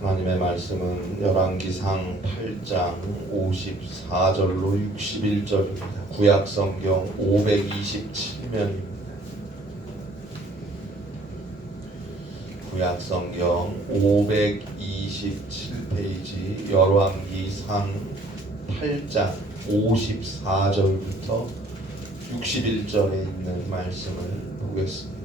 하나님의 말씀은 열왕기상 8장 54절로 61절입니다. 구약성경 527면입니다. 구약성경 527페이지 열왕기상 8장 54절부터 61절에 있는 말씀을 보겠습니다.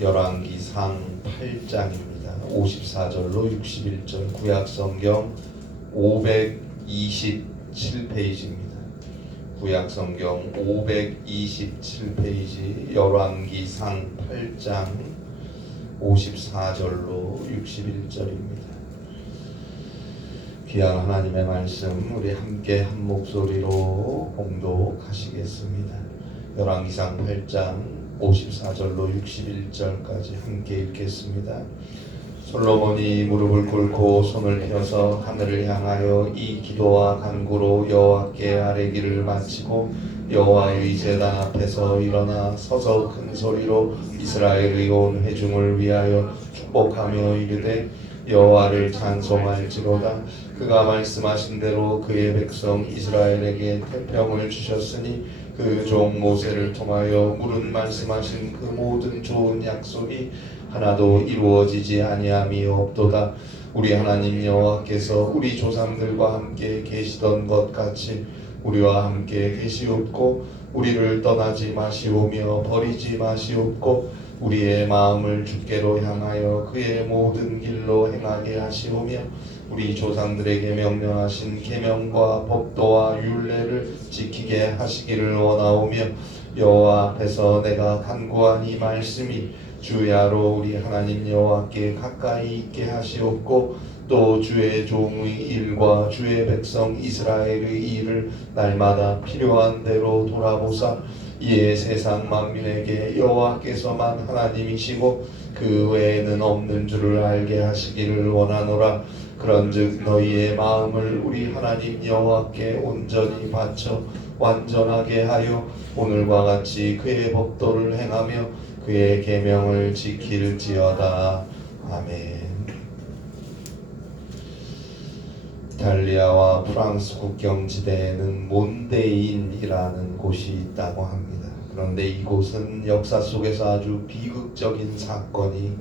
열왕기상 8장입니다. 54절로 61절 구약성경 527페이지입니다. 구약성경 527페이지 열왕기상 8장 54절로 61절입니다. 귀한 하나님의 말씀 우리 함께 한 목소리로 봉독하시겠습니다. 열왕기상 8장 54절로 61절까지 함께 읽겠습니다. 솔로몬이 무릎을 꿇고 손을 펴서 하늘을 향하여 이 기도와 간구로 여호와께 아뢰기를 마치고 여호와의 제단 앞에서 일어나 서서 큰 소리로 이스라엘의 온 회중을 위하여 축복하며 이르되 여호와를 찬송할지로다. 그가 말씀하신 대로 그의 백성 이스라엘에게 태평을 주셨으니 그 종 모세를 통하여 물은 말씀하신 그 모든 좋은 약속이 하나도 이루어지지 아니함이 없도다. 우리 하나님 여호와께서 우리 조상들과 함께 계시던 것 같이 우리와 함께 계시옵고 우리를 떠나지 마시오며 버리지 마시옵고 우리의 마음을 주께로 향하여 그의 모든 길로 행하게 하시오며 우리 조상들에게 명령하신 계명과 법도와 율례를 지키게 하시기를 원하오며 여호와 앞에서 내가 간구한 이 말씀이 주야로 우리 하나님 여호와께 가까이 있게 하시옵고 또 주의 종의 일과 주의 백성 이스라엘의 일을 날마다 필요한 대로 돌아보사 이에 세상 만민에게 여호와께서만 하나님이시고 그 외에는 없는 줄을 알게 하시기를 원하노라. 그런즉 너희의 마음을 우리 하나님 여호와께 온전히 바쳐 완전하게 하여 오늘과 같이 그의 법도를 행하며 그의 계명을 지킬지어다. 아멘. 이탈리아와 프랑스 국경지대에는 몬데인이라는 곳이 있다고 합니다. 그런데 이곳은 역사 속에서 아주 비극적인 사건이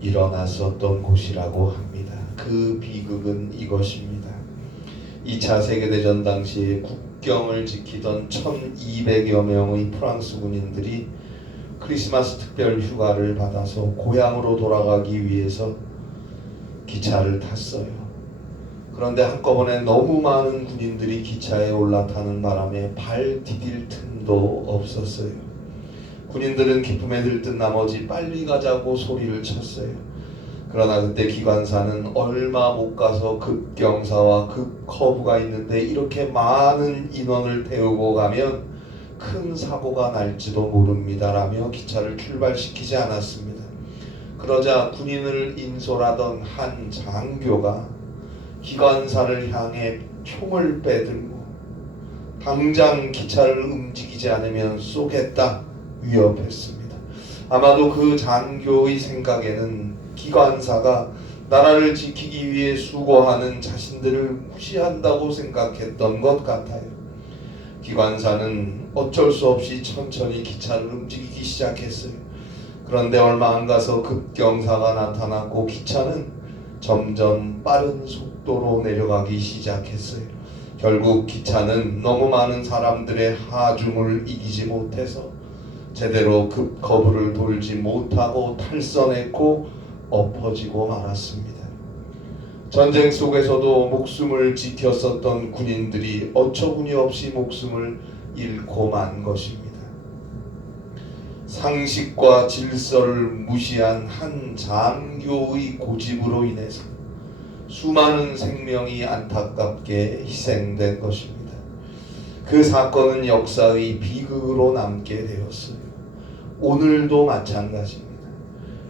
일어났었던 곳이라고 합니다. 그 비극은 이것입니다. 2차 세계대전 당시에 국경을 지키던 1200여 명의 프랑스 군인들이 크리스마스 특별 휴가를 받아서 고향으로 돌아가기 위해서 기차를 탔어요. 그런데 한꺼번에 너무 많은 군인들이 기차에 올라타는 바람에 발 디딜 틈도 없었어요. 군인들은 기쁨에 들뜬 나머지 빨리 가자고 소리를 쳤어요. 그러나 그때 기관사는 얼마 못 가서 급경사와 급커브가 있는데 이렇게 많은 인원을 태우고 가면 큰 사고가 날지도 모릅니다라며 기차를 출발시키지 않았습니다. 그러자 군인을 인솔하던 한 장교가 기관사를 향해 총을 빼들고 당장 기차를 움직이지 않으면 쏘겠다 위협했습니다. 아마도 그 장교의 생각에는 기관사가 나라를 지키기 위해 수고하는 자신들을 무시한다고 생각했던 것 같아요. 기관사는 어쩔 수 없이 천천히 기차를 움직이기 시작했어요. 그런데 얼마 안 가서 급경사가 나타났고 기차는 점점 빠른 속도로 내려가기 시작했어요. 결국 기차는 너무 많은 사람들의 하중을 이기지 못해서 제대로 급커브를 돌지 못하고 탈선했고 엎어지고 말았습니다. 전쟁 속에서도 목숨을 지켰었던 군인들이 어처구니 없이 목숨을 잃고 만 것입니다. 상식과 질서를 무시한 한 장교의 고집으로 인해서 수많은 생명이 안타깝게 희생된 것입니다. 그 사건은 역사의 비극으로 남게 되었어요. 오늘도 마찬가지입니다.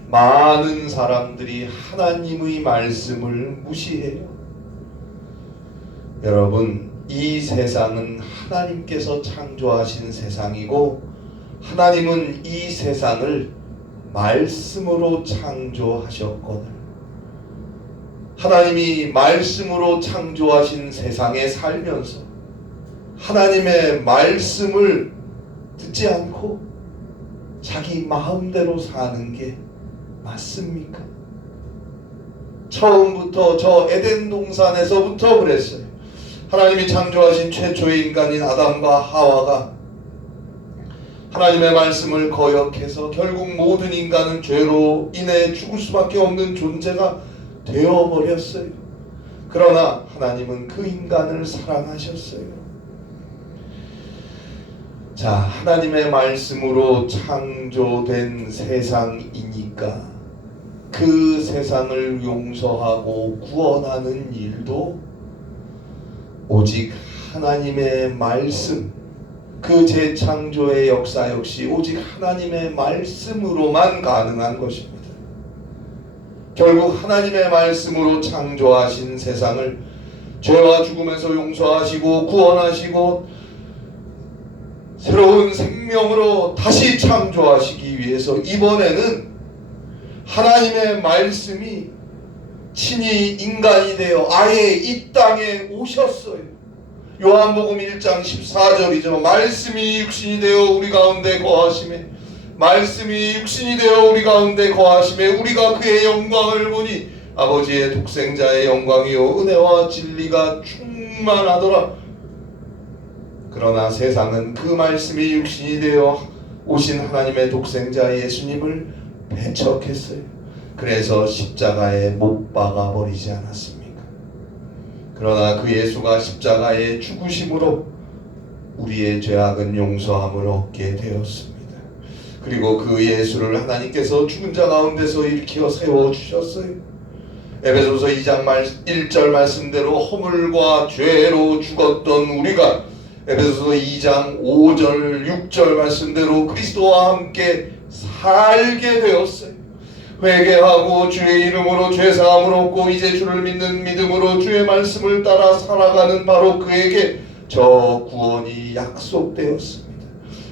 많은 사람들이 하나님의 말씀을 무시해요. 여러분, 이 세상은 하나님께서 창조하신 세상이고 하나님은 이 세상을 말씀으로 창조하셨거늘 하나님이 말씀으로 창조하신 세상에 살면서 하나님의 말씀을 듣지 않고 자기 마음대로 사는 게 맞습니까? 처음부터 저 에덴 동산에서부터 그랬어요. 하나님이 창조하신 최초의 인간인 아담과 하와가 하나님의 말씀을 거역해서 결국 모든 인간은 죄로 인해 죽을 수밖에 없는 존재가 되어버렸어요. 그러나 하나님은 그 인간을 사랑하셨어요. 자, 하나님의 말씀으로 창조된 세상이니까 그 세상을 용서하고 구원하는 일도 오직 하나님의 말씀, 그 재창조의 역사 역시 오직 하나님의 말씀으로만 가능한 것입니다. 결국 하나님의 말씀으로 창조하신 세상을 죄와 죽음에서 용서하시고 구원하시고 새로운 생명으로 다시 창조하시기 위해서 이번에는 하나님의 말씀이 친히 인간이 되어 아예 이 땅에 오셨어요. 요한복음 1장 14절이죠. 말씀이 육신이 되어 우리 가운데 거하심에, 말씀이 육신이 되어 우리 가운데 거하심에 우리가 그의 영광을 보니 아버지의 독생자의 영광이요 은혜와 진리가 충만하더라. 그러나 세상은 그 말씀이 육신이 되어 오신 하나님의 독생자 예수님을 배척했어요. 그래서 십자가에 못 박아 버리지 않았습니까? 그러나 그 예수가 십자가에 죽으심으로 우리의 죄악은 용서함을 얻게 되었습니다. 그리고 그 예수를 하나님께서 죽은 자 가운데서 일으켜 세워주셨어요. 에베소서 2장 1절 말씀대로 허물과 죄로 죽었던 우리가 에베소서 2장 5절 6절 말씀대로 그리스도와 함께 살게 되었어요. 회개하고 주의 이름으로 죄사함을 얻고 이제 주를 믿는 믿음으로 주의 말씀을 따라 살아가는 바로 그에게 저 구원이 약속되었습니다.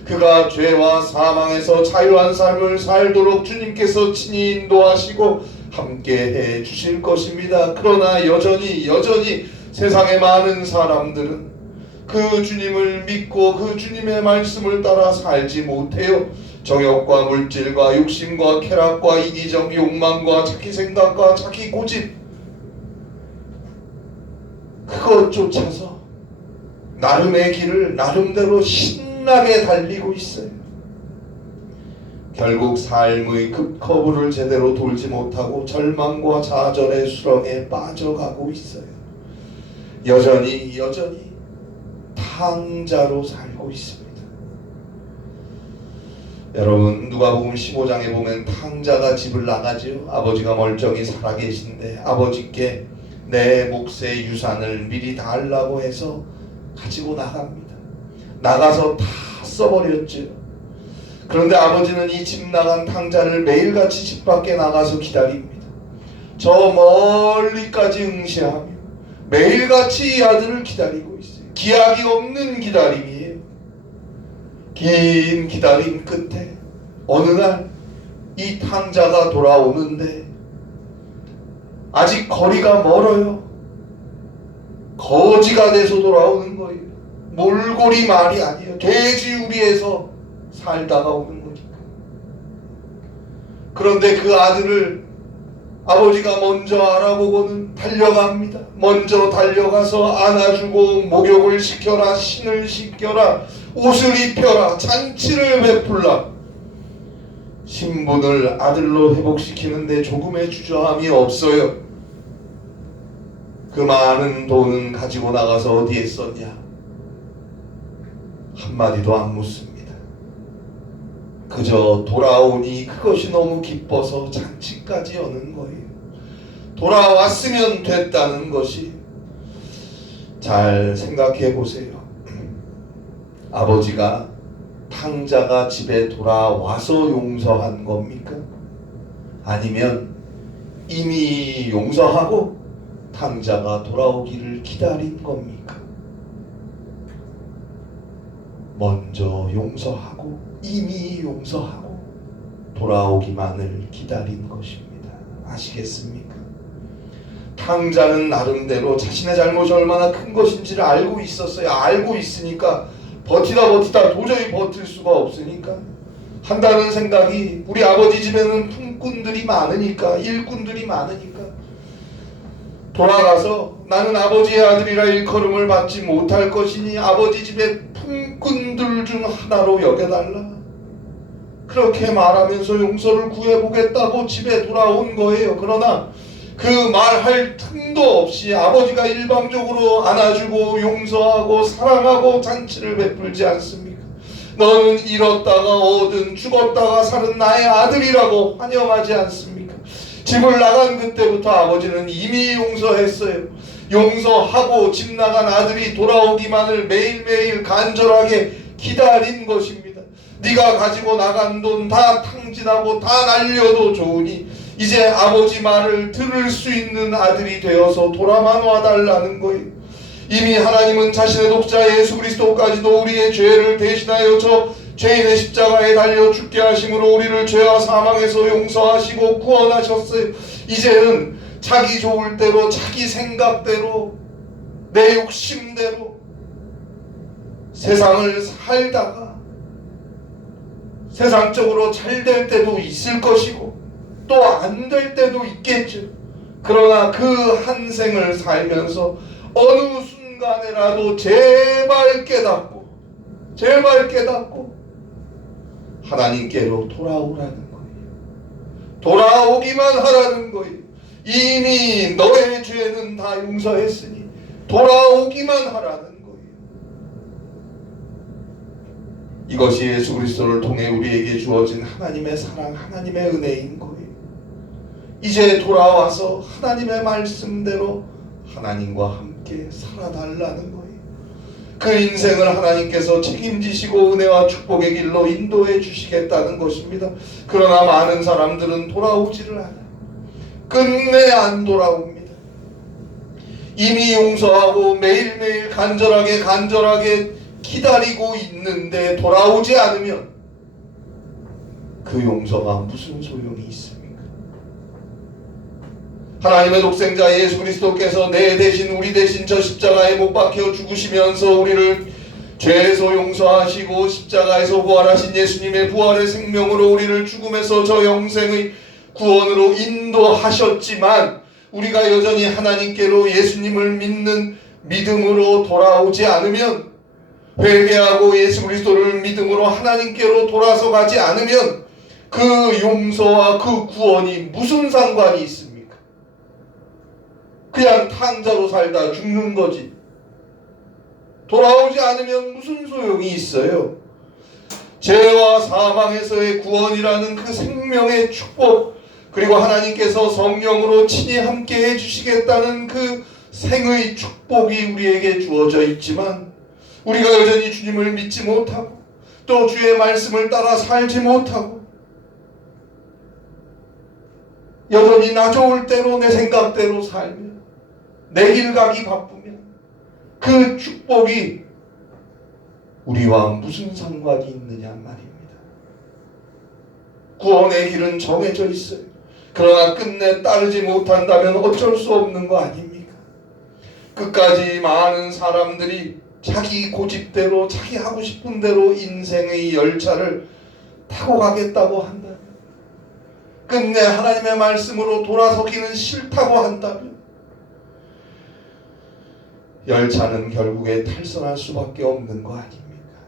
그가 죄와 사망에서 자유한 삶을 살도록 주님께서 친히 인도하시고 함께 해 주실 것입니다. 그러나 여전히 세상의 많은 사람들은 그 주님을 믿고 그 주님의 말씀을 따라 살지 못해요. 정욕과 물질과 욕심과 쾌락과 이기적 욕망과 자기 생각과 자기 고집, 그것 쫓아서 나름의 길을 나름대로 신나게 달리고 있어요. 결국 삶의 급커브를 제대로 돌지 못하고 절망과 좌절의 수렁에 빠져가고 있어요. 여전히 탕자로 살고 있습니다. 여러분, 누가복음 15장에 보면 탕자가 집을 나가지요. 아버지가 멀쩡히 살아계신데 아버지께 내 몫의 유산을 미리 달라고 해서 가지고 나갑니다. 나가서 다 써버렸죠. 그런데 아버지는 이 집 나간 탕자를 매일같이 집 밖에 나가서 기다립니다. 저 멀리까지 응시하며 매일같이 이 아들을 기다리고 있어요. 기약이 없는 기다림이에요. 긴 기다림 끝에 어느 날 이 탕자가 돌아오는데 아직 거리가 멀어요. 거지가 돼서 돌아오는 거예요. 몰골이 말이 아니에요. 돼지우리에서 살다가 오는 거니까. 그런데 그 아들을 아버지가 먼저 알아보고는 달려갑니다. 먼저 달려가서 안아주고 목욕을 시켜라, 신을 씻겨라, 옷을 입혀라, 잔치를 베풀라. 신분을 아들로 회복시키는데 조금의 주저함이 없어요. 그 많은 돈은 가지고 나가서 어디에 썼냐? 한마디도 안 묻습니다. 그저 돌아오니 그것이 너무 기뻐서 잔치까지 여는 거예요. 돌아왔으면 됐다는 것이. 잘 생각해 보세요. 아버지가 탕자가 집에 돌아와서 용서한 겁니까? 아니면 이미 용서하고 탕자가 돌아오기를 기다린 겁니까? 먼저 용서하고 이미 용서하고 돌아오기만을 기다린 것입니다. 아시겠습니까? 탕자는 나름대로 자신의 잘못이 얼마나 큰 것인지를 알고 있었어요. 알고 있으니까 버티다 도저히 버틸 수가 없으니까 한다는 생각이, 우리 아버지 집에는 품꾼들이 많으니까, 일꾼들이 많으니까 돌아가서 나는 아버지의 아들이라 일컬음을 받지 못할 것이니 아버지 집의 품꾼들 중 하나로 여겨달라. 그렇게 말하면서 용서를 구해보겠다고 집에 돌아온 거예요. 그러나 그 말할 틈도 없이 아버지가 일방적으로 안아주고 용서하고 사랑하고 잔치를 베풀지 않습니까? 너는 잃었다가 얻은, 죽었다가 사는 나의 아들이라고 환영하지 않습니까? 집을 나간 그때부터 아버지는 이미 용서했어요. 용서하고 집 나간 아들이 돌아오기만을 매일매일 간절하게 기다린 것입니다. 네가 가지고 나간 돈 다 탕진하고 다 날려도 좋으니 이제 아버지 말을 들을 수 있는 아들이 되어서 돌아만 와달라는 거예요. 이미 하나님은 자신의 독자 예수 그리스도까지도 우리의 죄를 대신하여 저 죄인의 십자가에 달려 죽게 하심으로 우리를 죄와 사망에서 용서하시고 구원하셨어요. 이제는 자기 좋을 대로, 자기 생각대로, 내 욕심대로 세상을 살다가 세상적으로 잘 될 때도 있을 것이고 또 안 될 때도 있겠죠. 그러나 그 한 생을 살면서 어느 순간에라도 제발 깨닫고 하나님께로 돌아오라는 거예요. 돌아오기만 하라는 거예요. 이미 너의 죄는 다 용서했으니 돌아오기만 하라는 거예요. 이것이 예수 그리스도를 통해 우리에게 주어진 하나님의 사랑, 하나님의 은혜인 거예요. 이제 돌아와서 하나님의 말씀대로 하나님과 함께 살아달라는 거예요. 그 인생을 하나님께서 책임지시고 은혜와 축복의 길로 인도해 주시겠다는 것입니다. 그러나 많은 사람들은 돌아오지를 않아요. 끝내 안 돌아옵니다. 이미 용서하고 매일매일 간절하게 기다리고 있는데 돌아오지 않으면 그 용서가 무슨 소용이 있습니까? 하나님의 독생자 예수 그리스도께서 내 대신, 우리 대신 저 십자가에 못 박혀 죽으시면서 우리를 죄에서 용서하시고 십자가에서 부활하신 예수님의 부활의 생명으로 우리를 죽음에서 저 영생의 구원으로 인도하셨지만 우리가 여전히 하나님께로 예수님을 믿는 믿음으로 돌아오지 않으면, 회개하고 예수 그리스도를 믿음으로 하나님께로 돌아서 가지 않으면 그 용서와 그 구원이 무슨 상관이 있습니까? 그냥 탕자로 살다 죽는 거지. 돌아오지 않으면 무슨 소용이 있어요? 죄와 사망에서의 구원이라는 그 생명의 축복, 그리고 하나님께서 성령으로 친히 함께 해주시겠다는 그 생의 축복이 우리에게 주어져 있지만 우리가 여전히 주님을 믿지 못하고 또 주의 말씀을 따라 살지 못하고 여전히 나 좋을 대로 내 생각대로 살며 내 길 가기 바쁘면 그 축복이 우리와 무슨 상관이 있느냐 말입니다. 구원의 길은 정해져 있어요. 그러나 끝내 따르지 못한다면 어쩔 수 없는 거 아닙니까? 끝까지 많은 사람들이 자기 고집대로, 자기 하고 싶은 대로 인생의 열차를 타고 가겠다고 한다면, 끝내 하나님의 말씀으로 돌아서기는 싫다고 한다면 열차는 결국에 탈선할 수밖에 없는 거 아닙니까?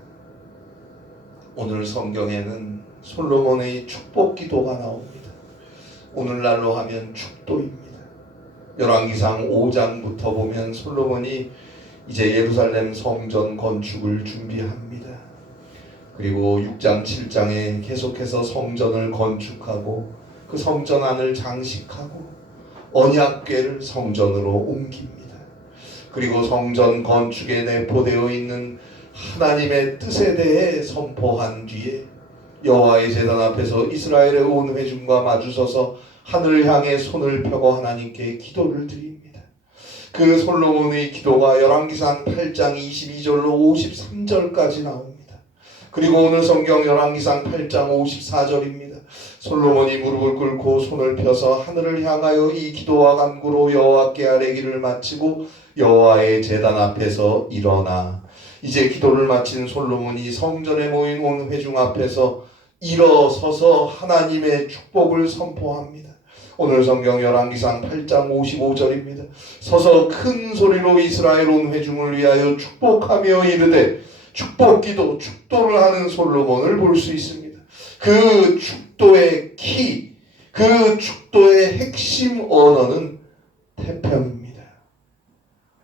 오늘 성경에는 솔로몬의 축복 기도가 나옵니다. 오늘날로 하면 축도입니다. 열왕기상 5장부터 보면 솔로몬이 이제 예루살렘 성전 건축을 준비합니다. 그리고 6장 7장에 계속해서 성전을 건축하고 그 성전 안을 장식하고 언약궤를 성전으로 옮깁니다. 그리고 성전 건축에 내포되어 있는 하나님의 뜻에 대해 선포한 뒤에 여호와의 제단 앞에서 이스라엘의 온 회중과 마주서서 하늘을 향해 손을 펴고 하나님께 기도를 드립니다. 그 솔로몬의 기도가 열왕기상 8장 22절로 53절까지 나옵니다. 그리고 오늘 성경 열왕기상 8장 54절입니다. 솔로몬이 무릎을 꿇고 손을 펴서 하늘을 향하여 이 기도와 간구로 여호와께 아뢰기를 마치고 여호와의 제단 앞에서 일어나 이제 기도를 마친 솔로몬이 성전에 모인 온 회중 앞에서 일어서서 하나님의 축복을 선포합니다. 오늘 성경 열왕기상 8장 55절입니다. 서서 큰 소리로 이스라엘 온 회중을 위하여 축복하며 이르되 축복기도 축도를 하는 솔로몬을 볼 수 있습니다. 그 축도의 키, 그 축도의 핵심 언어는 태평입니다.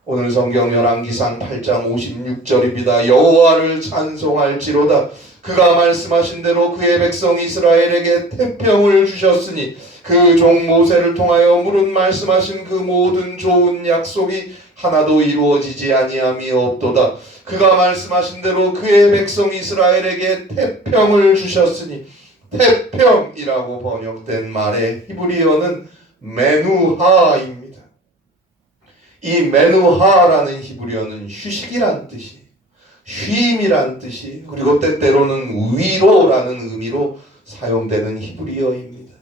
오늘 성경 열왕기상 8장 56절입니다. 여호와를 찬송할지로다. 그가 말씀하신 대로 그의 백성 이스라엘에게 태평을 주셨으니 그 종 모세를 통하여 물은 말씀하신 그 모든 좋은 약속이 하나도 이루어지지 아니함이 없도다. 그가 말씀하신 대로 그의 백성 이스라엘에게 태평을 주셨으니 태평이라고 번역된 말의 히브리어는 메누하입니다. 이 메누하라는 히브리어는 휴식이란 뜻이에요. 쉼이란 뜻이에요. 그리고 때때로는 위로라는 의미로 사용되는 히브리어입니다.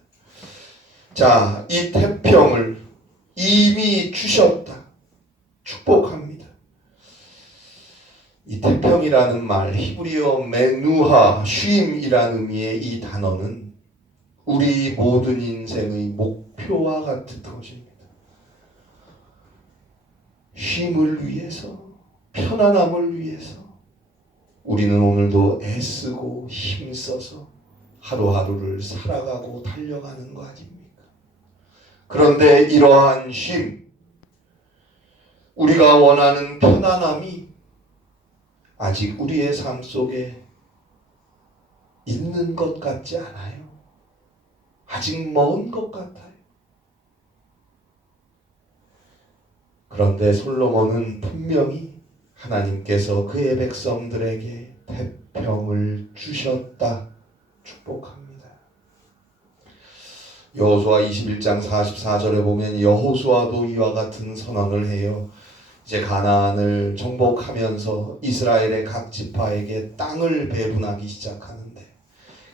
자, 이 태평을 이미 주셨다. 축복합니다. 이 태평이라는 말, 히브리어 메누하, 쉼이라는 의미의 이 단어는 우리 모든 인생의 목표와 같은 것입니다. 쉼을 위해서, 편안함을 위해서 우리는 오늘도 애쓰고 힘써서 하루하루를 살아가고 달려가는 거 아닙니까? 그런데 이러한 쉼, 우리가 원하는 편안함이 아직 우리의 삶 속에 있는 것 같지 않아요. 아직 먼 것 같아요. 그런데 솔로몬은 분명히 하나님께서 그의 백성들에게 태평을 주셨다. 축복합니다. 여호수아 21장 44절에 보면 여호수아도 이와 같은 선언을 해요. 이제 가나안을 정복하면서 이스라엘의 각 지파에게 땅을 배분하기 시작하는데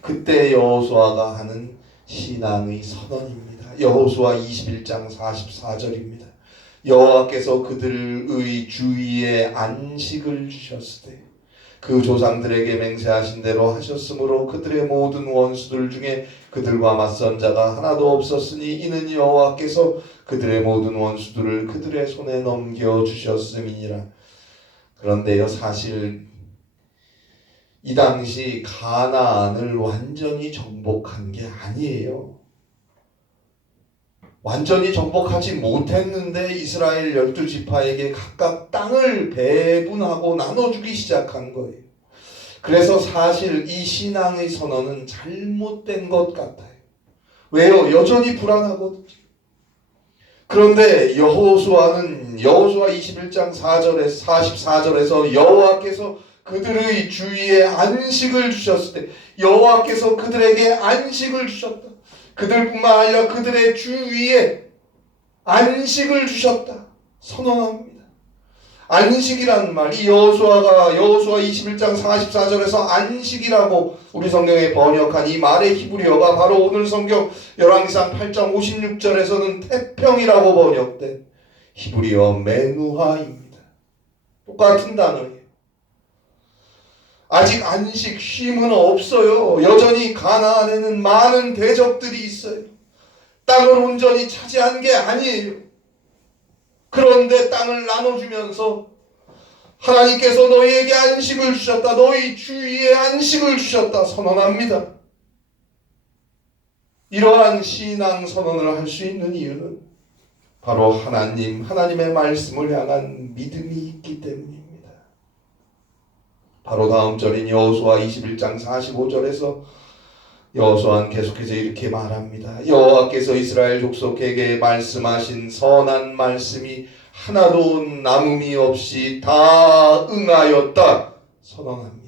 그때 여호수아가 하는 신앙의 선언입니다. 여호수아 21장 44절입니다. 여호와께서 그들의 주위에 안식을 주셨으되 그 조상들에게 맹세하신 대로 하셨으므로 그들의 모든 원수들 중에 그들과 맞선 자가 하나도 없었으니 이는 여호와께서 그들의 모든 원수들을 그들의 손에 넘겨주셨음이니라. 그런데요, 사실 이 당시 가나안을 완전히 정복한 게 아니에요. 완전히 정복하지 못했는데 이스라엘 12지파에게 각각 땅을 배분하고 나눠주기 시작한 거예요. 그래서 사실 이 신앙의 선언은 잘못된 것 같아요. 왜요? 여전히 불안하거든요. 그런데 여호수아는 여호수아 21장 4절에서 44절에서 여호와께서 그들의 주위에 안식을 주셨을 때 여호와께서 그들에게 안식을 주셨다. 그들뿐만 아니라 그들의 주위에 안식을 주셨다. 선언합니다. 안식이라는 말, 이 여호수아 21장 44절에서 안식이라고 우리 성경에 번역한 이 말의 히브리어가 바로 오늘 성경 열왕기상 8장 56절에서는 태평이라고 번역된 히브리어 메누하입니다. 똑같은 단어예요. 아직 안식, 쉼은 없어요. 여전히 가나안에는 많은 대적들이 있어요. 땅을 온전히 차지한 게 아니에요. 그런데 땅을 나눠주면서 하나님께서 너희에게 안식을 주셨다. 너희 주위에 안식을 주셨다. 선언합니다. 이러한 신앙 선언을 할 수 있는 이유는 바로 하나님의 말씀을 향한 믿음이 있기 때문입니다. 바로 다음 절인 여호수아 21장 45절에서 여호수아는 계속해서 이렇게 말합니다. 여호와께서 이스라엘 족속에게 말씀하신 선한 말씀이 하나도 남음이 없이 다 응하였다. 선언합니다.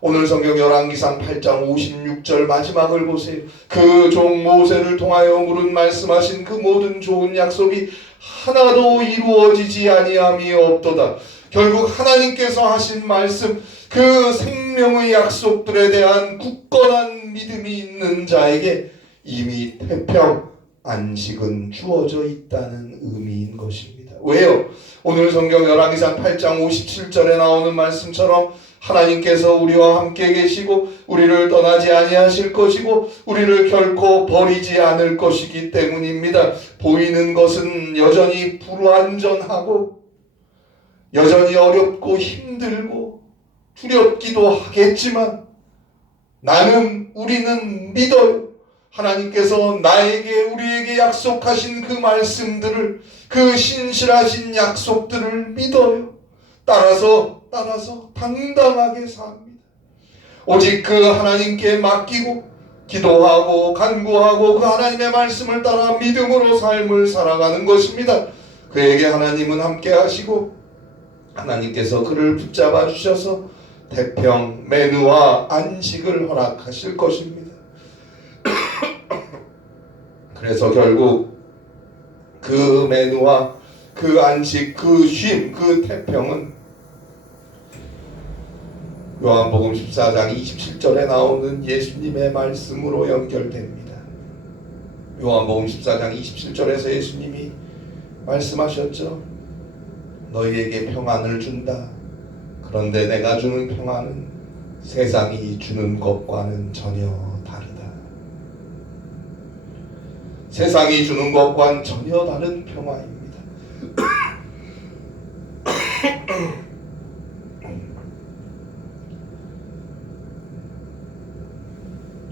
오늘 성경 열왕기상 8장 56절 마지막을 보세요. 그 종 모세를 통하여 물은 말씀하신 그 모든 좋은 약속이 하나도 이루어지지 아니함이 없도다. 결국 하나님께서 하신 말씀, 그 생명의 약속들에 대한 굳건한 믿음이 있는 자에게 이미 태평, 안식은 주어져 있다는 의미인 것입니다. 왜요? 오늘 성경 열왕기상 8장 57절에 나오는 말씀처럼 하나님께서 우리와 함께 계시고 우리를 떠나지 아니하실 것이고 우리를 결코 버리지 않을 것이기 때문입니다. 보이는 것은 여전히 불완전하고 여전히 어렵고 힘들고 두렵기도 하겠지만 우리는 믿어요. 하나님께서 우리에게 약속하신 그 말씀들을, 그 신실하신 약속들을 믿어요. 따라서 당당하게 삽니다. 오직 그 하나님께 맡기고 기도하고 간구하고 그 하나님의 말씀을 따라 믿음으로 삶을 살아가는 것입니다. 그에게 하나님은 함께 하시고 하나님께서 그를 붙잡아 주셔서 태평, 매누와 안식을 허락하실 것입니다. 그래서 결국 그 매누와 그 안식, 그 쉼, 그 태평은 요한복음 14장 27절에 나오는 예수님의 말씀으로 연결됩니다. 요한복음 14장 27절에서 예수님이 말씀하셨죠. 너희에게 평안을 준다. 그런데 내가 주는 평안은 세상이 주는 것과는 전혀 다르다. 세상이 주는 것과는 전혀 다른 평화입니다.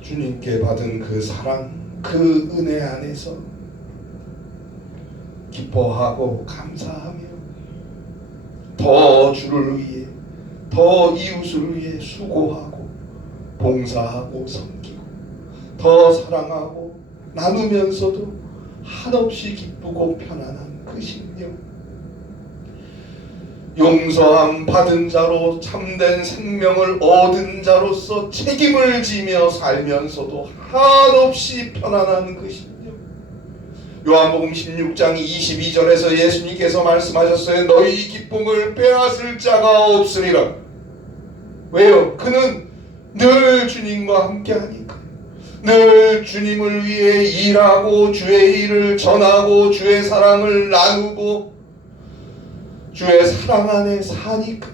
주님께 받은 그 사랑, 그 은혜 안에서 기뻐하고 감사하며 더 주를 위해, 더 이웃을 위해 수고하고 봉사하고 섬기고 더 사랑하고 나누면서도 한없이 기쁘고 편안한 그 심령, 용서함 받은 자로 참된 생명을 얻은 자로서 책임을 지며 살면서도 한없이 편안한 그 심령. 요한복음 16장 22절에서 예수님께서 말씀하셨어요. 너희 기쁨을 빼앗을 자가 없으리라. 왜요? 그는 늘 주님과 함께 하니까. 늘 주님을 위해 일하고 주의 일을 전하고 주의 사랑을 나누고 주의 사랑 안에 사니까.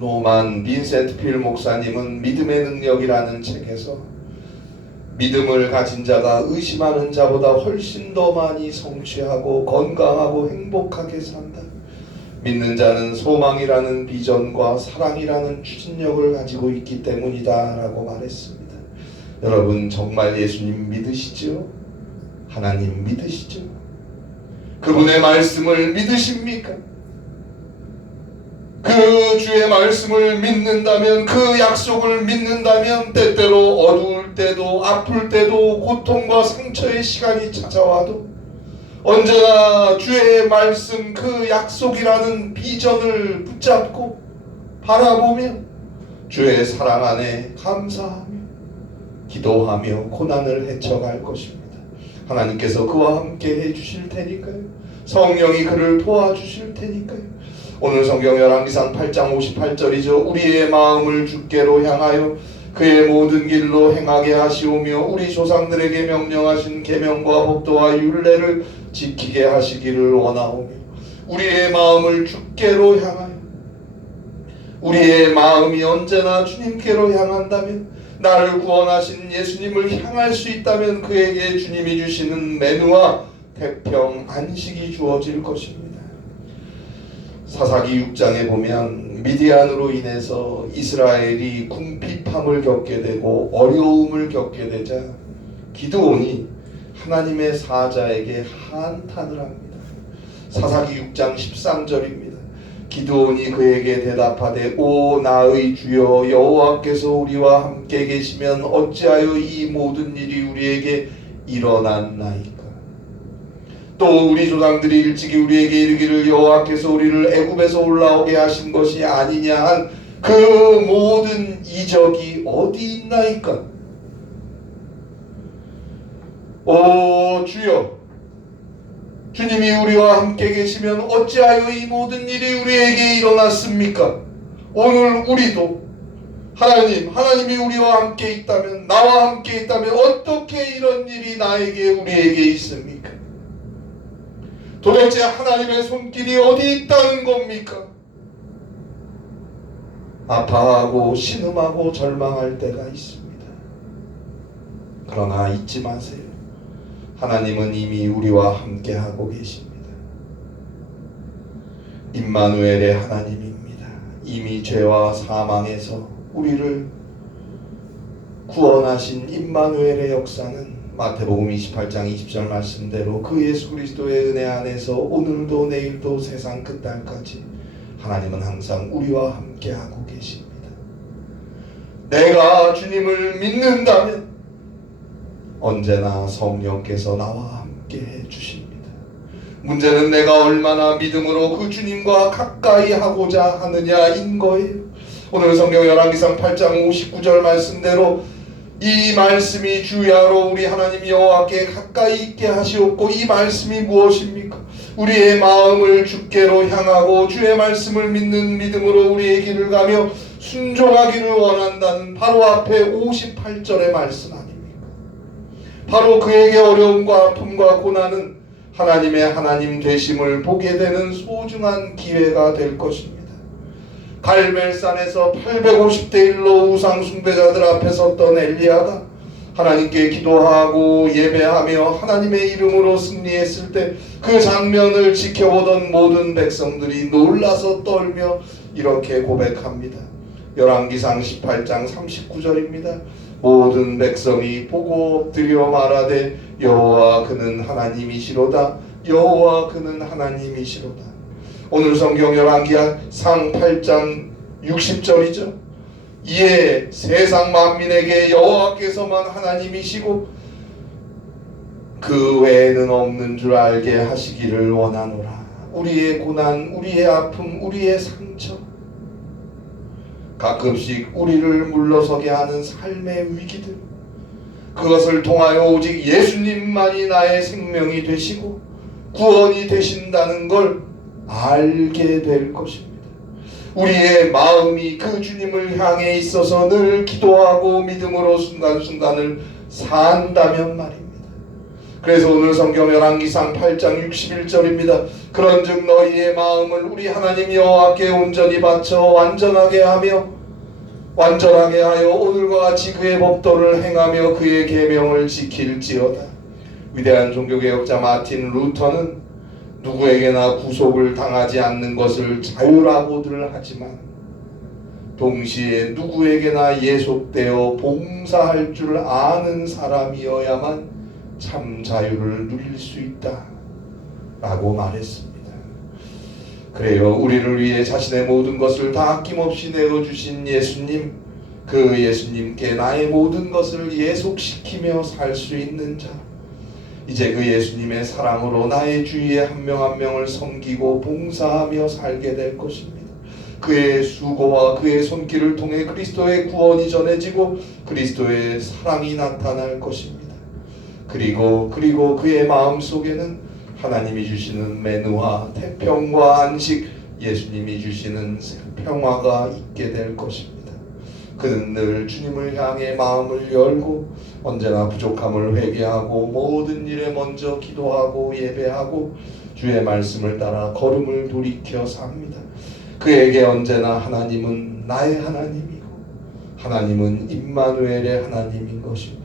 노만 빈센트 필 목사님은 믿음의 능력이라는 책에서 믿음을 가진 자가 의심하는 자보다 훨씬 더 많이 성취하고 건강하고 행복하게 산다. 믿는 자는 소망이라는 비전과 사랑이라는 추진력을 가지고 있기 때문이다 라고 말했습니다. 여러분 정말 예수님 믿으시죠? 하나님 믿으시죠? 그분의 말씀을 믿으십니까? 그 주의 말씀을 믿는다면, 그 약속을 믿는다면 때때로 어두울 때도 아플 때도 고통과 상처의 시간이 찾아와도 언제나 주의 말씀, 그 약속이라는 비전을 붙잡고 바라보며 주의 사랑 안에 감사하며 기도하며 고난을 헤쳐갈 것입니다. 하나님께서 그와 함께 해주실 테니까요. 성령이 그를 도와주실 테니까요. 오늘 성경 열왕기상 8장 58절이죠. 우리의 마음을 주께로 향하여 그의 모든 길로 행하게 하시오며 우리 조상들에게 명령하신 계명과 법도와 율례를 지키게 하시기를 원하오며. 우리의 마음을 주께로 향하여, 우리의 마음이 언제나 주님께로 향한다면, 나를 구원하신 예수님을 향할 수 있다면 그에게 주님이 주시는 매누와 태평, 안식이 주어질 것입니다. 사사기 6장에 보면 미디안으로 인해서 이스라엘이 궁핍함을 겪게 되고 어려움을 겪게 되자 기드온이 하나님의 사자에게 한탄을 합니다. 사사기 6장 13절입니다. 기드온이 그에게 대답하되 오 나의 주여 여호와께서 우리와 함께 계시면 어찌하여 이 모든 일이 우리에게 일어났나이까. 또 우리 조상들이 일찍이 우리에게 이르기를 여호와께서 우리를 애굽에서 올라오게 하신 것이 아니냐 한 그 모든 이적이 어디 있나이까. 오 주여 주님이 우리와 함께 계시면 어찌하여 이 모든 일이 우리에게 일어났습니까? 오늘 우리도 하나님이 우리와 함께 있다면, 나와 함께 있다면 어떻게 이런 일이 나에게, 우리에게 있습니까? 도대체 하나님의 손길이 어디 있다는 겁니까? 아파하고 신음하고 절망할 때가 있습니다. 그러나 잊지 마세요. 하나님은 이미 우리와 함께 하고 계십니다. 임마누엘의 하나님입니다. 이미 죄와 사망에서 우리를 구원하신 임마누엘의 역사는 마태복음 28장 20절 말씀대로 그 예수 그리스도의 은혜 안에서 오늘도 내일도 세상 끝날까지 하나님은 항상 우리와 함께 하고 계십니다. 내가 주님을 믿는다면 언제나 성령께서 나와 함께 해주십니다. 문제는 내가 얼마나 믿음으로 그 주님과 가까이 하고자 하느냐인 거예요. 오늘 성경 열왕기상 8장 59절 말씀대로 이 말씀이 주야로 우리 하나님 여호와께 가까이 있게 하시옵고, 이 말씀이 무엇입니까? 우리의 마음을 주께로 향하고 주의 말씀을 믿는 믿음으로 우리의 길을 가며 순종하기를 원한다는 바로 앞에 58절의 말씀 아닙니까? 바로 그에게 어려움과 아픔과 고난은 하나님의 하나님 되심을 보게 되는 소중한 기회가 될 것입니다. 갈멜산에서 850대 1로 우상 숭배자들 앞에 섰던 엘리야가 하나님께 기도하고 예배하며 하나님의 이름으로 승리했을 때 그 장면을 지켜보던 모든 백성들이 놀라서 떨며 이렇게 고백합니다. 열왕기상 18장 39절입니다. 모든 백성이 보고 엎드려 말하되 여호와 그는 하나님이시로다. 여호와 그는 하나님이시로다. 오늘 성경 열왕기상 8장 60절이죠. 이에 세상 만민에게 여호와께서만 하나님이시고 그 외에는 없는 줄 알게 하시기를 원하노라. 우리의 고난, 우리의 아픔, 우리의 상처, 가끔씩 우리를 물러서게 하는 삶의 위기들, 그것을 통하여 오직 예수님만이 나의 생명이 되시고 구원이 되신다는 걸 알게 될 것입니다. 우리의 마음이 그 주님을 향해 있어서 늘 기도하고 믿음으로 순간순간을 산다면 말입니다. 그래서 오늘 성경 열왕기상 8장 61절입니다. 그런즉 너희의 마음을 우리 하나님 여호와께 온전히 바쳐 완전하게 하여 오늘과 같이 그의 법도를 행하며 그의 계명을 지킬지어다. 위대한 종교개혁자 마틴 루터는 누구에게나 구속을 당하지 않는 것을 자유라고들 하지만 동시에 누구에게나 예속되어 봉사할 줄 아는 사람이어야만 참 자유를 누릴 수 있다 라고 말했습니다. 그래요, 우리를 위해 자신의 모든 것을 다 아낌없이 내어주신 예수님, 그 예수님께 나의 모든 것을 예속시키며 살 수 있는 자, 이제 그 예수님의 사랑으로 나의 주위의 한 명 한 명을 섬기고 봉사하며 살게 될 것입니다. 그의 수고와 그의 손길을 통해 그리스도의 구원이 전해지고 그리스도의 사랑이 나타날 것입니다. 그리고 그의 마음속에는 하나님이 주시는 menü와 태평과 안식, 예수님이 주시는 평화가 있게 될 것입니다. 그는 늘 주님을 향해 마음을 열고 언제나 부족함을 회개하고 모든 일에 먼저 기도하고 예배하고 주의 말씀을 따라 걸음을 돌이켜 삽니다. 그에게 언제나 하나님은 나의 하나님이고 하나님은 임마누엘의 하나님인 것입니다.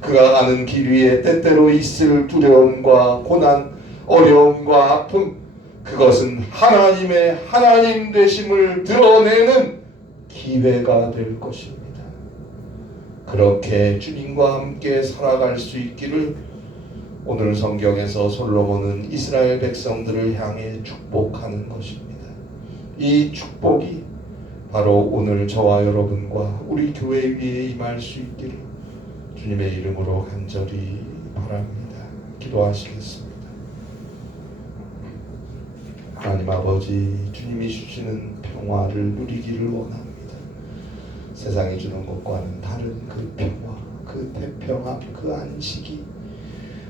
그가 가는 길 위에 때때로 있을 두려움과 고난, 어려움과 아픔, 그것은 하나님의 하나님 되심을 드러내는 기회가 될 것입니다. 그렇게 주님과 함께 살아갈 수 있기를 오늘 성경에서 솔로몬은 이스라엘 백성들을 향해 축복하는 것입니다. 이 축복이 바로 오늘 저와 여러분과 우리 교회 위에 임할 수 있기를 주님의 이름으로 간절히 바랍니다. 기도하시겠습니다. 하나님 아버지, 주님이 주시는 평화를 누리기를 원합니다. 세상이 주는 것과는 다른 그 평화, 그 태평함, 그 안식이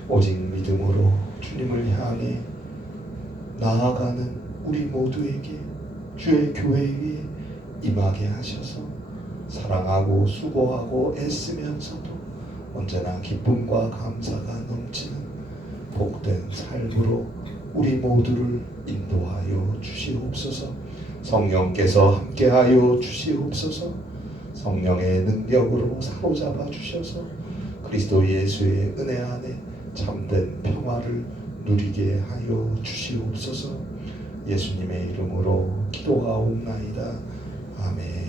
오직 믿음으로 주 주님을 향해 나아가는 우리 모두에게 주의 교회에 임하게 하셔서 사랑하고 수고하고 애쓰면서도 언제나 기쁨과 감사가 넘치는 복된 삶으로 우리 모두를 인도하여 주시옵소서. 성령께서 함께하여 주시옵소서. 성령의 능력으로 사로잡아 주셔서 그리스도 예수의 은혜 안에 참된 평화를 누리게 하여 주시옵소서. 예수님의 이름으로 기도하옵나이다. 아멘.